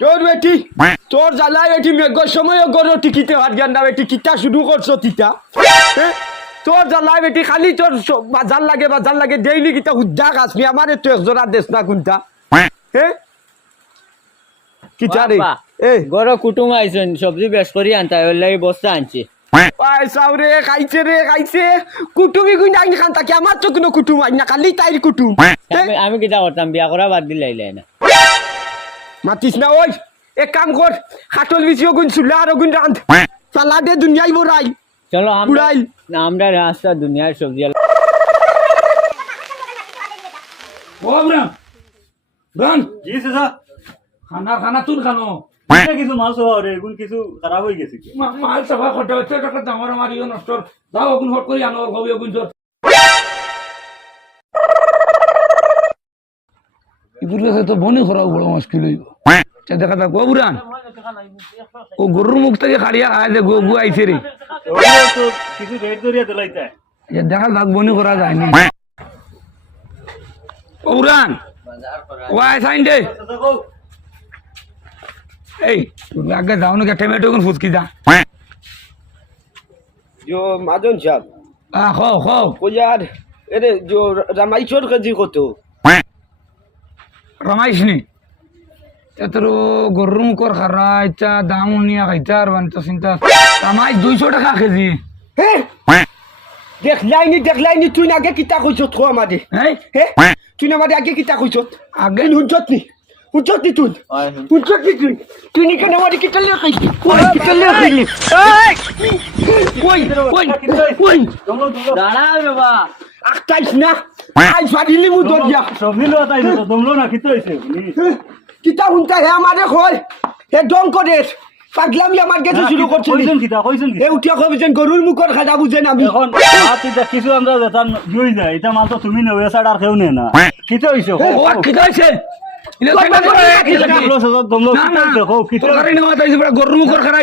তোর বেটি। তোর জ্বালায় বেটি মেঘর সময় গরো টিকিতে হাত জ্ঞান না বেটি কিতা শুরু করছ তিতা? হ্যাঁ? তোর জ্বালায় বেটি খালি তোর বাজার লাগে বাজার লাগে ডেইলি কিতা উদ্যা আসবি আমার তো একজোড়া দেশ না কোনটা? হ্যাঁ? কিতা রে এ। গরো কুটুম আইছেন সবজি বেশ করি আনতা ওর বস্তা আনছি। সাউরে খাইছে রে খাইছে। কুটুমি গুই নাই খান তাকে আমার তো কোনো কুটুম আই না খালি তাইর কুটুম আমি আমি কিতা করতাম বিয়া করা বাদ দিলাই লাই না মাতিস না ওই। এক কাম কর খাটল বিছিও গুণ চুলা আর গুণ রান্ধ সালাদে দুনিয়াই বড়াই চলো আমরা আমরা রাস্তা দুনিয়ার সবজি আলা- ও আবরাম রান জি চাচা খানা খানা তুন খানো। কিছু মাল সবা ওরে এগুন কিছু খারাপ হয়ে গেছে কি? মাল চাফা করতে হচ্ছে টাকা দামর আমার ইয়ে নষ্ট যাও ওগুন হট করি আনো হবি ওগুন তোর ইগুর কাছে তো বনি করাও বড় মুশকিল হইব তা দেখা যাক গবুরান ও গরুর মুখ থেকে খাড়িয়া খায় যে গো গু আইছে রে ওগুলো তো কিছু রেট ধরিয়া দিলাইতে এ দেখা যাক বনি করা যায়নি গবুরান ও আইসাইন দে চাচা কও এই তুমি আগে যাও না টমেটো গুন ফুচকি যা जो मादन साहब আহ খাও খাও को यार अरे जो रामाइचोर का जी को तो রমাইশনি এতরো গরুর মুখর খারা ইচ্ছা দাম উনিয়া খাইতা আর তো চিন্তা রমাই দুইশো টাকা কেজি দেখলাইনি দেখলাইনি তুই আগে কিতা কইছত খো আমাদের তুই আমাদের আগে কিতা কইছত আগে নুনছত নি উচত নি তুই উচত নি তুই তুই নিকে আমাদের কি লিয়ে খাইলি কই কিতা লিয়ে খাইলি কই কই কই দাঁড়াও বাবা আখতাইস না? আই ফাদিলি মু দরিয়া সবজি লো তাই তো দমলো না কিতো হইছে? কিতা হুনতা হে আমারে কই? হে ডং করে পাগলামি আমার কাছে শুরু করছিস কইছেন কিতা কইছেন হে উঠিয়া কইছেন গরুর মুখর খাজা বুঝেন আমি। এখন হাত এটা কিছু আমরা যেতাম জুই যায়। এটা মাল তো তুমি নেও এসাড আর কেউ নে। না কিতো হইছে? ও কিতো হইছে? মুখর খারা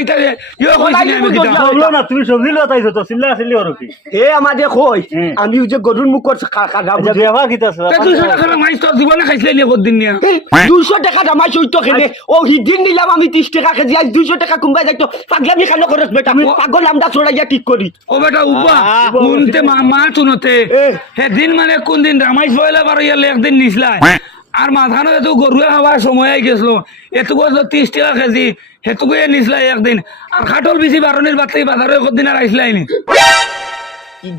কইছি আমি কিতা দমলো না তুমি সবজি লো তাইছো তো সিল্লা সিল্লি হরো কি হে আমাদের কই আমি যে গরুর মুখর দেবা তা টাকা মাইস তোর জীবনে খাইছিলে নিয়ে টাকা চৈত খেলে ও হিদিন নিলাম আমি ত্রিশ টাকা কেজি আজ দুইশো টাকা কুম্বাই যাইতো পাগলামি খানো করে বেটা পাগল আমরা ছড়াইয়া ঠিক করি ও বেটা কোনতে মা চুনতে এ। সেদিন মানে কোন দিন রামাইশ বইলে বার ইয়ালে একদিন নিসলাই আর মাঝখানে এত গরুয়ে খাবার সময় আই গেছিল। এটুকু ত্রিশ টাকা কেজি সেটুকু নিসলাই একদিন। আর খাটল বেশি বারণের বাতলি বাজারে একদিন আর আইসলাই নি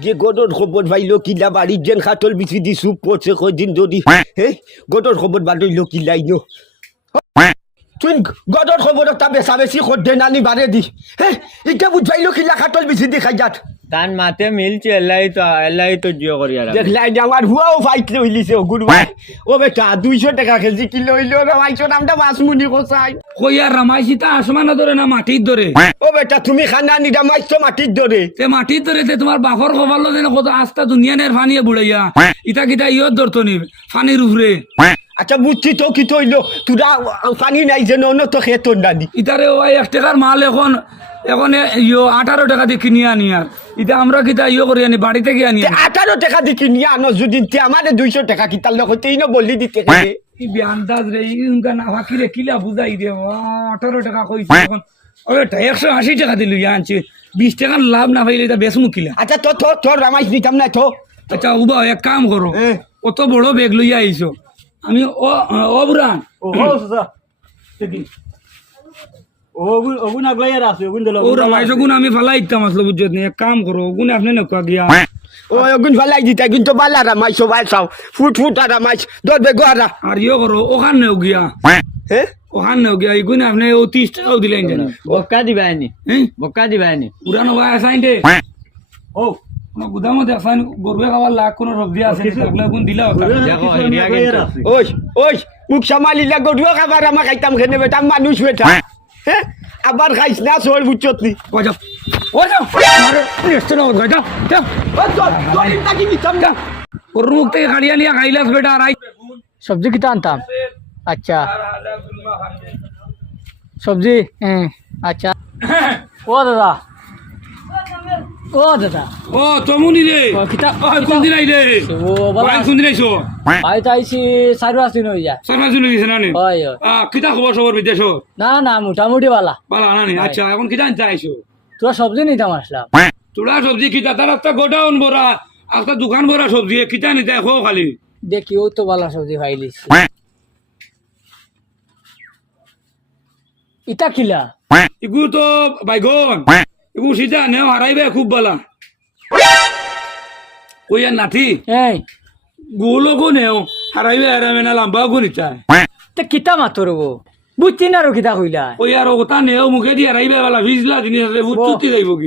যে গডর খবর পাইলো কিলা বাড়ির যেন খাটল বিচি দি সুপ করছে কদিন যদি। হে গডর খবর বাড়িল কিলাই নো। তুই গডর খবর তা বেচা বেশি খদ্দে নানি বারে দি। হে ইটা বুঝাইলো কিলা খাটল দি খাই যাত। তান মাতে মিলছে এলাই তো এলাই তো জিও করি আর দেখলাই যে আমার হুয়াও ফাইট হইলিছে গুড বাই ও বেটা দুইশো টাকা কেজি কিলো হইল রমাইছো নামটা মাছমুনি কোসাই কইয়ার রামাইছি তা আসমানা ধরে না মাটির ধরে। ও বেটা তুমি খানা নিরা মাইছো মাটির দরে তে মাটির ধরে তে তোমার বাফর খবর লো যেন কত আস্তা দুনিয়া নের ফানিয়ে বুড়াইয়া। ইটা কিটা ইয়ত ধরতো নি ফানির উপরে আচ্ছা বুঝছি তো কি তৈলো তোরা পানি নাই যে অন্য তো খেত নানি। ইতারে ওই এক টাকার মাল এখন এখন ইয়ো আঠারো টাকা দিয়ে কিনে আনি আর ইটা আমরা কিতা ইয়ে করি আনি বাড়ি থেকে আনি আঠারো টাকা দি কিনি আনো যদি তে আমাদের দুইশো টাকা কিতার লোক হইতেই না বললি দিতে বিয়ান্দাজ রে ইনকা না ফাঁকি রে কিলা বুঝাই দে ও, আঠারো টাকা কইছে এখন। ওই একশো আশি টাকা দিল ইয়া আনছি। বিশ টাকার লাভ না পাইলে এটা বেশ মুকিলা আচ্ছা তো তো তোর রামাইশ নিতাম না তো আচ্ছা উবা এক কাম করো এ। অত বড় বেগ লইয়া আইছো আমি ও ও হো চাচা ওগুন ওগুন আগলাই আর আছে ওগুন দিলো ও গুণ আমি ফালাই ইতাম আসলো বুঝছ নি। এক কাম করো গুণ আপনি নকা গিয়া। ও এগুন দিতে কিন্তু বালা রামাইশ সবাই চাও। ফুট ফুট আর রামাইশ দর বেগো আর আর ইয়ে করো ওখানে গিয়া। হে? ওখানে গিয়া এগুণ আপনি ও তিরিশ টাকাও দিলেন জানি বক্কা দিবাইনি হ্যাঁ বক্কা দিবাইনি পুরানো ভাই আসাইন দে ও কোনো গুদামত গরুয়ে খাবার কোনো সবজি আছে দিলা। আছে। ওই ওই মুখ সামালিলা গরুয়া খাবার আমার খাইতাম খেনে বেটা মানুষ বেটা হে আবার খাইস না সোর বুঝছত নি ও যাও। আরে নেক্সট না ওর মুখ থেকে নিয়ে খাইলাস বেটা আর আই সবজি কিতা আনতাম? আচ্ছা। সবজি হ্যাঁ আচ্ছা। ও দাদা। ও দাদা। ও তমুনি রে। কিতা ও কোন দিন আইলে ও বলা ভাই কোন দিন আইছো আই তাইছি চারি পাঁচ দিন হয়। আ কিতা খবর সবর বিদেশ না না মোটামুটি বালা। বালা না আচ্ছা এখন কিতা আনতে আইছো? তোরা সবজি নিতাম আসলাম। তোরা সবজি কিতা? তার একটা গোডাউন একটা দোকান ভরা সবজি কিতা নিতে খো খালি। দেখি ও তো বালা সবজি খাইলিস ইটা কিলা? ইগু তো বাইগন। ইগু সিধা নেও হারাইবে খুব বালা। কইয়া নাথি এই। গুলোগো নেও হারাইবে হারাইবে না লাম্বা গু নিতা তে কিতা বুঝছি না আর কিতা কইলা। ওই আর ওটা নেও মুখে দিয়ে হারাইবে বালা ভিজলা জিনিস আছে চুতি যাইব কি?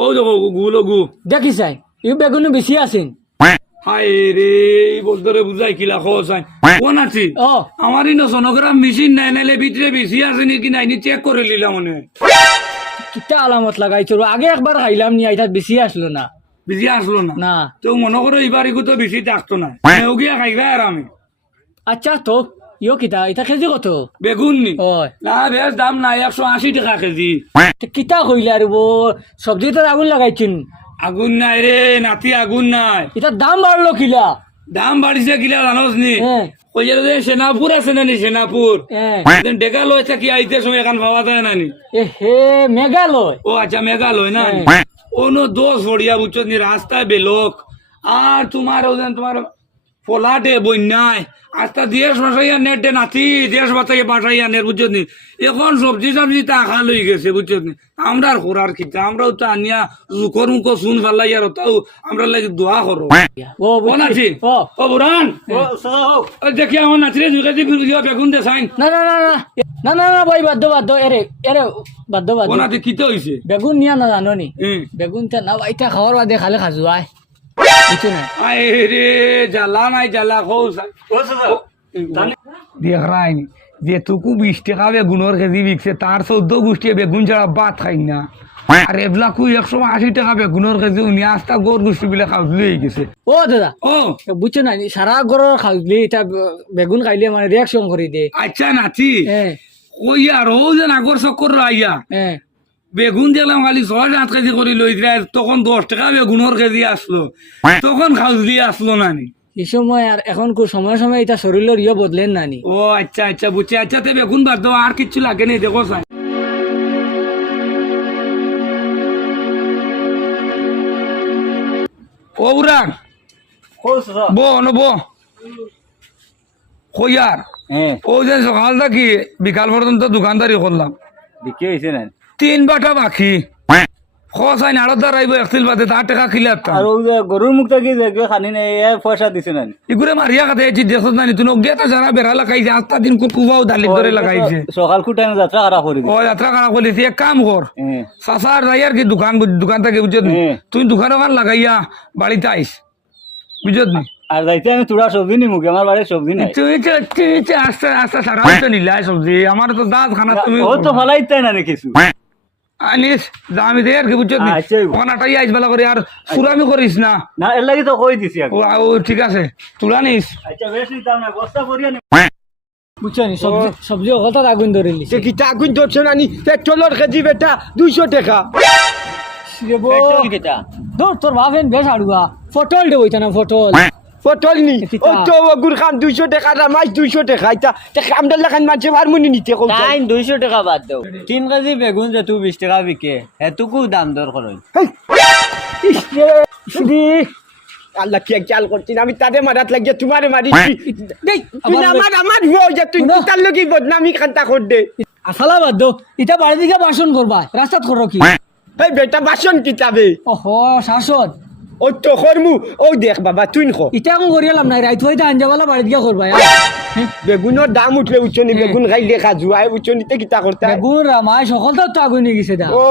ও দেখো গুলো গু দেখি চাই ইউ বেগুনি বেশি আছেন হায় রে বলতরে বুঝাই কিলা খোসাই কোন আছি ও আমার ইনো সোনোগ্রাম মেশিন নাই নাইলে ভিতরে বেশি আছে নাকি নাই চেক করে নিলাম মনে। কিতা আলামত লাগাইছো আগে একবার খাইলাম নি আইতা বেশি আসলো না। বেশি আসলো না। না। তো মনে করো এবার ইগু তো বেশি থাকতো না গিয়া খাইবে আর আমি আচ্ছা তো ইয়ো কিতা এটা কেজি কত? বেগুন নি। ওই না বেশ দাম নাই একশো আশি টাকা কেজি। তে কিতা কইলা আর বো? সবজি তো আগুন লাগাইছেন আগুন নাই রে নাতি আগুন নাই। এটা দাম বাড়লো কিলা। দাম বাড়িছে কিলা জানোস নি? হ্যাঁ যে সেনাপুর আছে না নি? সেনাপুর ডেকালয় ডেকা থাকি আইতে সময় এখান পাওয়া যায় না নি এ হে মেঘালয়। ও আচ্ছা মেঘালয় না অন্য দোষ ভরিয়া বুঝছ নি রাস্তায় বেলোক। আর তোমার ওজন তোমার ফলাটে বন্যায়। আস্তা দেশ বাসাইয়া নেটে নাতি দেশ বাসাইয়া বাসাইয়া নেট বুঝছ নি? এখন সবজি সবজি টাকা লই গেছে বুঝছ নি? আমরা আর করার কিতা আমরাও তো আনিয়া জুকর মুখ শুন ফেলাই আর তাও আমরা লাগি দোয়া করো ও ও নাচি ও। ও ও ও দেখি আমার নাচিরে জুকাইতে ফিরিয়া বেগুন দে সাইন না না না না না না না ভাই বাদ্য বাদ্য এরে এরে বাদ্য ও বাদ্য নাচি কিতে হইছে বেগুন নিয়া না? জানো নি বেগুন তা না এটা খাওয়ার বাদে খালে খাজু দেখ রাইনি বিশ টাকা বেগুনের কেজি বিকছে তার চোদ্দ গোষ্ঠী বেগুন ছাড়া ভাত খাই না। আর এবিলাকো একশো আশি টাকা বেগুনের কেজি উনি আস্তা গড় গোষ্ঠী বিলে খাওয়া হয়ে গেছে। ও দাদা। ও বুঝছ না সারা ঘরের খাইলে এটা বেগুন খাইলে মানে রিয়াকশন করে দে আচ্ছা হ্যাঁ আর ও যেন আগর চক্কর আইয়া। হ্যাঁ বেগুন দিলাম খালি ছয় সাত কেজি করে লই দিলে তখন দশ টাকা বেগুনের কেজি আসলো তখন খাউজলি আসলো নানি। এই সময় আর এখন কো সময় সময় এটা শরীরের ইয়ে বদলেন নানি। ও আচ্ছা আচ্ছা বুঝছি আচ্ছা তে বেগুন বাদ দাও আর কিচ্ছু লাগে নেই দেখো সাই ও উরান ও চাচা বো ন বো হ্যাঁ ও যে সকাল থাকি বিকাল পর্যন্ত দোকানদারি করলাম বিক্রি হয়েছে না তিন বাটা বাকি খসাই নাড়ত দাঁড়াইব একশিল বাদে তার টাকা খিলাত আর ওই যে গরুর মুখ থেকে দেখবে খানি নেই পয়সা দিছে না? ইগুরে মারিয়া খাতে এসি দেশত নানি তুই গেতা যারা বেড়া লাগাইছে আস্তা দিন কুকুবাও দালিত ধরে লাগাইছে সকাল কু টাইমে যাত্রা খারাপ করে ও যাত্রা খারাপ করিস এক কাম কর চাচার যাই আর কি দোকান বুঝ- দোকান থেকে বুঝত নি। তুই দোকান ওখান লাগাইয়া বাড়িতে আইস বুঝত নি? আর যাইতে আমি তোরা সবজি নিমু আমার বাড়ির সবজি নাই। তুই তো- আস্তে আস্তে সারা তো নিলাই সবজি আমার তো দাঁত খানা তুমি ও তো ফালাই তাই না কিছু। আনিস দামি দে আর কি বুঝত নি আচ্ছা। ওখানটাই আইস বেলা করে আর সুরামি করিস না। না এর লাগি তো কই দিছি আমি ও ও ঠিক আছে তুলা নিস আচ্ছা বেশ নিতাম না বস্তা করিয়া নি বুঝছ নি সবজি সবজি অকলত আগুন ধরে লিছে সে কিতা আগুন ধরছে নানি পেট্রোলের কেজি বেটা দুইশো টাকা। ধর তোর ভাবেন বেশ আড়ুয়া। ফটল দে ওইটা না ফটল পটল নি কিতা? ও তো গুড় খাম দুইশো টাকা আর মাছ দুইশো টাকা এটা নিতে কৌ তাইন দুইশো টাকা বাদ দাও। তিন কেজি বেগুন যে তুই বিশ টাকা বিকে হেতুকু দাম দর করো আল্লাহ কি খেয়াল করছি আমি তাদের মারাত লাগিয়ে তোমারে মারি আমার আমার ও যে তুই। তার লোক বদনামি খান্তা কর দে। আসালা বাদ এটা বাড়ি দিকে বাসন করবা রাস্তাত করো কি? এই বেটা বাসন কিতাবে। ওহ শাসন। ও তো কর্মু ও দেখ বাবা তুই খ ইটা এখন করিয়ালাম নাই রাইত হইতে আঞ্জাবালা বাড়ি দিকে করবা বেগুনের দাম উঠলে উচ্চনি বেগুন খাইলে খাজু আয় উচ্চনিতে কিতা করতে? বেগুন রামাই সকল তো আগুন নিয়ে গেছে দা ও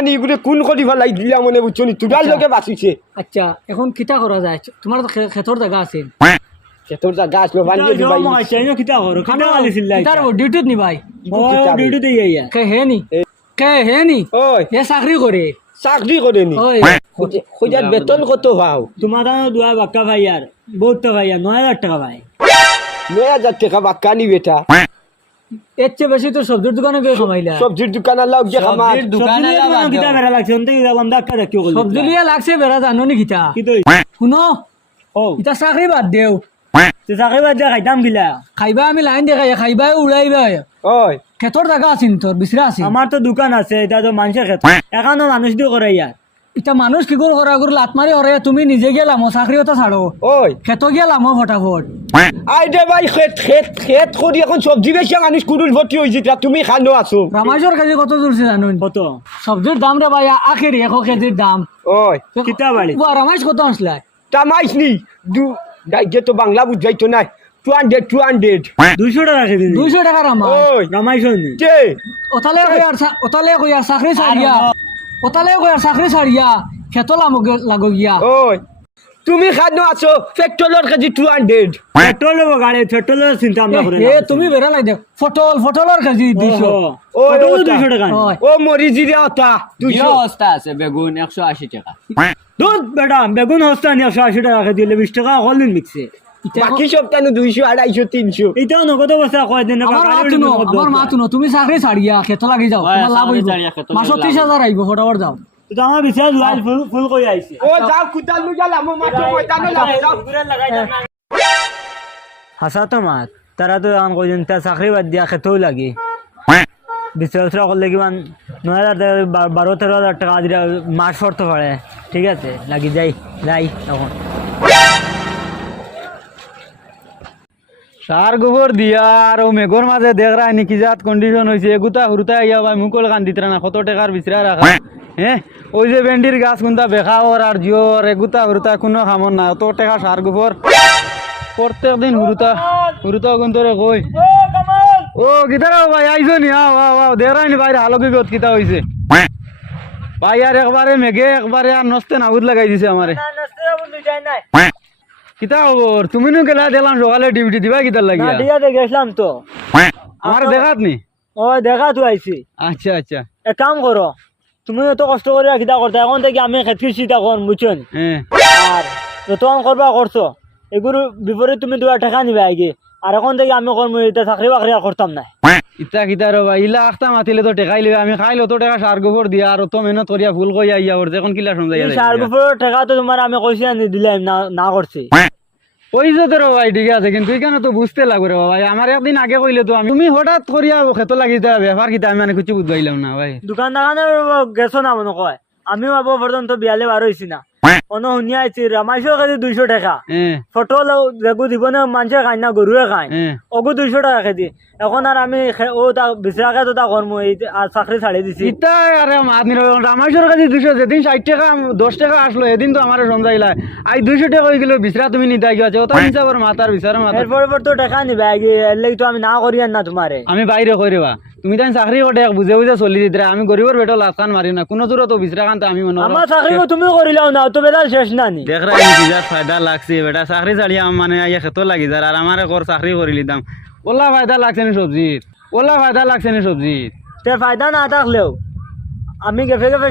এগুলো কোন করি ফেলাই দিলা মনে উচ্চনি তুরার লোকে বাঁচিছে। আচ্ছা এখন কিতা করা যায় তোমার তো খেতর জায়গা আছে। তোর যা গাছ লো বানিয়ে দিবাই কিতা করো কিতা আলিছিল তার ডিউটিত নি ভাই ডিউটি দিয়ে ইয়া কে হে নি কে হে নি ওই এ চাকরি করে চাকরি করে নি? ওই খোঁজার বেতন কত ভাও তোমার দুয়া বাক্কা ভাই আর বহুত ভাই নয় হাজার টাকা ভাই নয় হাজার টাকা বাক্কা নি বেটা? এর চেয়ে বেশি তো সবজির দোকানে গিয়ে খামাইলা সবজির দোকান আল্লাহ যে খামার সবজির দোকানে কিতা বেড়া লাগছে? অন্তে সবজি লিয়া লাগছে বেড়া জানো নি কিতা? কিন্তু শুনো। ও ইটা চাকরি বাদ দেও। চাকরি বাদ দিয়া খাইতাম গিলা খাইবা আমি লাইন দেখাই খাইবা উড়াইবা ওই ক্ষেতর জায়গা আছিন তোর বিচরা আছিন আমার তো দোকান আছে এটা তো মানুষের ক্ষেত্র এখানো মানুষ দিয়ে করে ইয়ার ইটা মানুষ কি করে করা করে লাত মারি হরে তুমি নিজে গেলাম চাকরি ওটা ছাড়ো। ওই ক্ষেত গেলাম ফটাফট। আই দে ভাই খেত খেত খেত করি এখন সবজি বেশি মানুষ কুরুল ভর্তি হয়েছে তুমি খানো আছো। রামাইজর কেজি কত দূরছে জানুন? কত? সবজির দাম রে ভাই আখেরি এশ কেজির দাম। ওই কিতা বাড়ি ও কত আসলা তামাইস নি? দু দাইকে তো বাংলা বুঝাইতো নাই। টু হান্ড্রেড টু হান্ড্রেড দুইশো টাকা খেয়ে দুইশো টাকা রামাই ওই রামাইশ কে ওতালে কইয়ার চা- ওতালে কইয়ার চাকরি ছাড়িয়া ওতালে কইয়ার চাকরি ছাড়িয়া ক্ষেত লাগো গিয়া। ওই তুমি খানো আছো পেট্রোলের কেজি টু হান্ড্রেড পেট্রোল লব গাড়ি পেট্রোলের চিন্তা আমরা করে এ তুমি বেড়া লাই দেখ ফটল ফটলের কেজি দুইশো। ওই, পেট্রোল ওটা। দুইশো টাকা ও মরি জিরে অতা কি দুইশো। অবস্থা আছে বেগুন একশো আশি টাকা। দুধ বেটা বেগুন হস্তা নি? একশো আশি টাকা দিলে বিশ টাকা হল দিন মিক্সে বাকি সপ্তাহ দুইশো আড়াইশো তিনশো। এটাও নগদ অবস্থা কয় দিন আমার মা তুনো তুমি চাকরি ছাড়িয়া ক্ষেত লাগি যাও তোমার লাভ হইব। মাসত ত্রিশ হাজার আইব ফটাফট যাও। আমার বিচার লাল ফুল ফুল কই আইছে ও যাও কুদাল লু গেলাম মাত্র ময়দানে যাও। হাসা তো মাত তারা তো এখন কইছেন তা চাকরি বাদ দিয়া খেতেও লাগে। করলে নয় হাজার বারো তেরো হাজার টাকা মাস পড়তে পারে ঠিক আছে লাগি যাই যাই এখন। সার গোবর দিয়া আর ও মেঘর মাঝে দেখ রা নাকি জাত কন্ডিশন হয়েছে এগুতা হুরুতা ইয়া ভাই মুকল কান দিতে না কত টাকার বিচরা রাখা হ্যাঁ ওই যে ভেন্ডির গাছ কোনটা বেখাওর আর জিওর এগুতা হুরুতা কোনো খামর না অত টাকা সার গোবর প্রত্যেক দিন হুরুতা হুরুতা গুন্তরে কই ও কিতা ভাই আইছো নি? আও আও আও দেখ নি বাইরে আলোকে গত কিতা হইছে ভাই আর একবারে মেঘে একবারে আর নস্তে নাউদ লাগাই দিছে আমারে কিতা খবর তুমি নো গেলা দিলাম সকালে ডিউটি দিবা কিতার লাগিয়া? আছে গেছিলাম তো। আমার দেখাত নি? ও দেখা তো আইছি আচ্ছা আচ্ছা। এক কাম করো তুমি তো কষ্ট করে কিতা করতে এখন থেকে আমি খেতকি চিন্তা করুন বুঝছেন আর যত করবা করছ এগুলো বিপরীত তুমি দুয়া টাকা নিবে আগে। আর এখন থেকে আমি করব এটা চাকরি বাকরি আর করতাম না। ইতা কিতা রবা ইলা আখতা মাতিলে তো টেকাই লিবে আমি খাইলে তো টাকা সার গোবর দিয়া আর মেহনত করিয়া ভুল কইয়া ইয়া ওর এখন কিলা সমঝাই এই সার টাকা তো তোমার আমি কইছি না দিলাম না না করছি তো রে ভাই ঠিক আছে কিন্তু এখানে তো বুঝতে লাগবে রে ভাই। আমার একদিন আগে কইলে তো আমি। তুমি হঠাৎ করিয়া খেত লাগিতা ব্যাপার কিতা আমি মানে কিছু বুঝবাইলাম না ভাই। দোকান দোকানে গেছো না মনে কয়। আমিও আবো পর্যন্ত বিয়ালে বার হয়েছি না। অন্য শুনিয়া আইছি রামাইশো কেজি দুইশো টাকা। ফটল দিব না মানুষে খায় না গরুয়ে খায়। অগু দুইশো টাকা কেজি এখন আর আমি খে- ও তা বিচরাকে তো তা কর্ম এই আর চাকরি ছাড়ি দিছি। আরে কাছে যেদিন ষাট টাকা দশ টাকা আসলো এদিন তো আমার সমঝাইলা আই দুইশো টাকা হয়ে গেল বিচরা তুমি নিতে গিয়েছে ওটা হিসাবের মাতার বিচার মাতার এরপরে পর তো টাকা নিবে এর লাগি তো আমি না করি না তোমারে আমি বাইরে কই রেবা তুমি তাই চাকরি করে বুঝে বুঝে চলি দিতে আমি গরিবের বেটো লাস্কান মারি না কোনো দূর তো বিচরা কান্তা আমি মনে আমার চাকরি তুমি করিলাও না তো বেলা শেষ না নি? দেখ রাখি কিজার ফায়দা লাগছে বেটা। চাকরি ছাড়িয়া মানে আইয়া খেতো লাগি যার আর আমার কর চাকরি করি লিতাম ওলা ফায়দা লাগছে নি সবজির ওলা ফায়দা লাগছে নি সবজির তে ফায়দা না থাকলেও আমি গেফে গেফে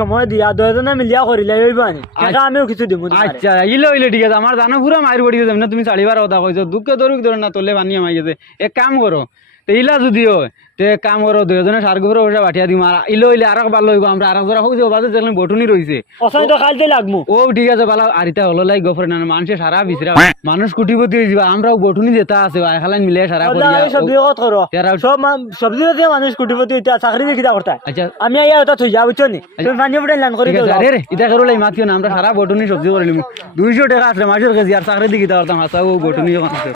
সময় দিয়া দুজনে মিলিয়া করিলে হইব আনি টাকা আমিও কিছু দিব তোমারে। আচ্ছা ইলে হইলে ঠিক আছে। আমার জানো পুরা মায়ের পড়ি গেছে না তুমি চালিবার কথা কইছো দুঃখে দরুক ধরে না তোলে বানিয়ে মাই গেছে। এক কাম করো তেইলা যদি হয় তে কাম করো দুজনে সার গুবর পয়সা পাঠিয়া দিম। আর ইলে হইলে আর ভালো হইব আমরা। আর জোড়া হোক যাব বাজে যেখানে বটুনি রইছে। অসাই তো খাইতে লাগমু। ও ঠিক আছে ভালো আর এটা হলো লাই গফরে না মানুষে সারা বিচরা মানুষ কুটিপতি হয়ে যাবে আমরাও বটুনি যেটা আছে এখালাইন মিলে সারা করিয়া। কত করো। তেরা- সব সবজি দিয়ে মানুষ কোটিপতি এটা চাকরি দিয়ে কিটা করতে আচ্ছা। আমি আইয়া ওটা থই যা বুঝছ নি? তুমি পানি ফুটে লান করে দিও আছে। আরে রে এটা করো লাই মাতিও না আমরা সারা বটুনি সবজি করে নিব দুইশো টাকা আসলে মাসের কেজি আর চাকরি দিকে দিতে পারতাম আসা বটুনি যখন আছে।